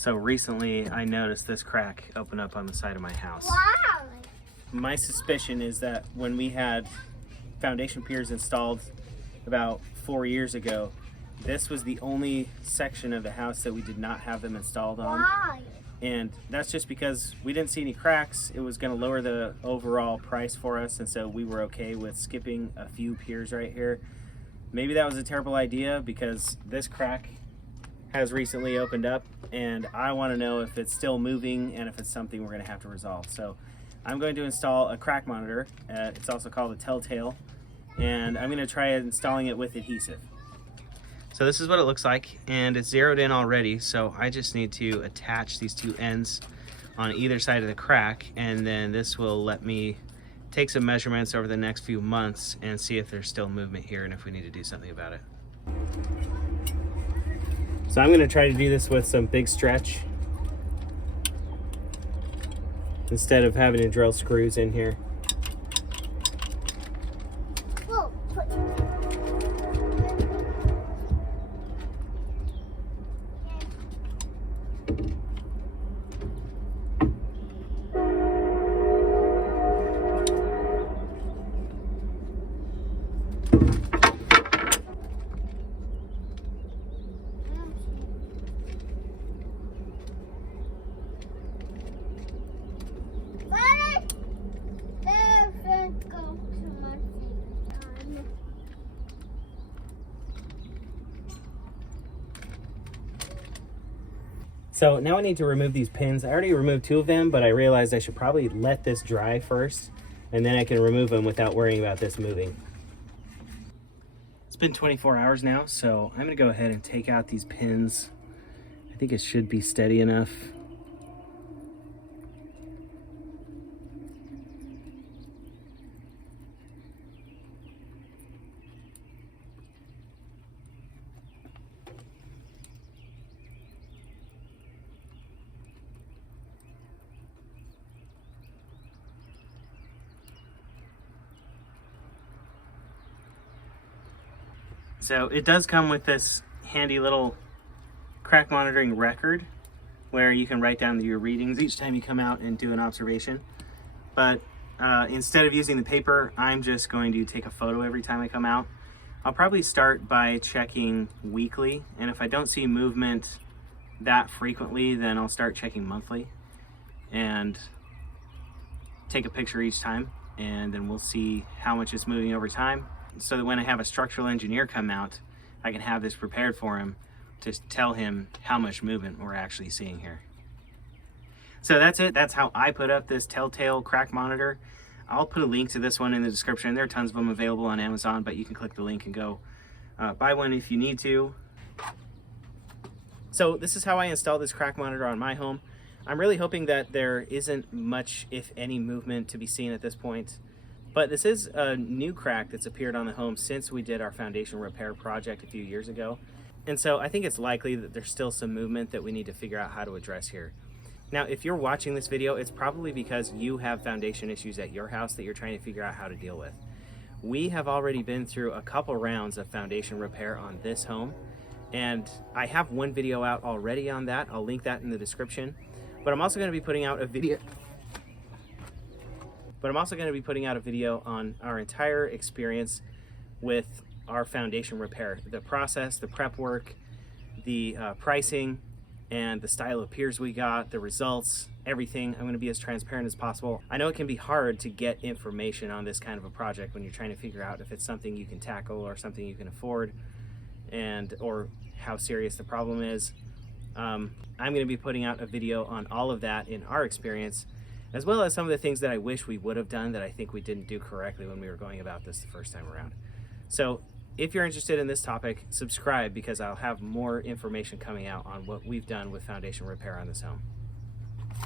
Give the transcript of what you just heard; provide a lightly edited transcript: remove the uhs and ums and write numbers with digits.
So recently I noticed this crack open up on the side of my house. Wow. My suspicion is that when we had foundation piers installed about 4 years ago, this was the only section of the house that we did not have them installed on. Why? And that's just because we didn't see any cracks. It was going to lower the overall price for us, and so we were okay with skipping a few piers right here. Maybe that was a terrible idea because this crack has recently opened up, and I want to know if it's still moving and if it's something we're going to have to resolve. So I'm going to install a crack monitor. It's also called a Telltale, and I'm going to try installing it with adhesive. So this is what it looks like, and it's zeroed in already, so I just need to attach these two ends on either side of the crack, and then this will let me take some measurements over the next few months and see if there's still movement here and if we need to do something about it. So I'm going to try to do this with some big stretch instead of having to drill screws in here. Whoa, put So now I need to remove these pins. I already removed 2 of them, but I realized I should probably let this dry first, and then I can remove them without worrying about this moving. It's been 24 hours now, so I'm gonna go ahead and take out these pins. I think it should be steady enough. So it does come with this handy little crack monitoring record where you can write down your readings each time you come out and do an observation. But instead of using the paper, I'm just going to take a photo every time I come out. I'll probably start by checking weekly, and if I don't see movement that frequently, then I'll start checking monthly and take a picture each time, and then we'll see how much it's moving over time, so that when I have a structural engineer come out, I can have this prepared for him to tell him how much movement we're actually seeing here. So that's it. That's how I put up this Telltale crack monitor. I'll put a link to this one in the description. There are tons of them available on Amazon, but you can click the link and go buy one if you need to. So this is how I install this crack monitor on my home. I'm really hoping that there isn't much, if any, movement to be seen at this point. But this is a new crack that's appeared on the home since we did our foundation repair project a few years ago. And so I think it's likely that there's still some movement that we need to figure out how to address here. Now, if you're watching this video, it's probably because you have foundation issues at your house that you're trying to figure out how to deal with. We have already been through a couple rounds of foundation repair on this home, and I have one video out already on that. I'll link that in the description. But I'm also going to be putting out a video on our entire experience with our foundation repair, the process, the prep work, the pricing, and the style of piers we got, the results, everything. I'm going to be as transparent as possible. I know it can be hard to get information on this kind of a project when you're trying to figure out if it's something you can tackle or something you can afford, or how serious the problem is. I'm going to be putting out a video on all of that in our experience, as well as some of the things that I wish we would have done that I think we didn't do correctly when we were going about this the first time around. So if you're interested in this topic, subscribe, because I'll have more information coming out on what we've done with foundation repair on this home.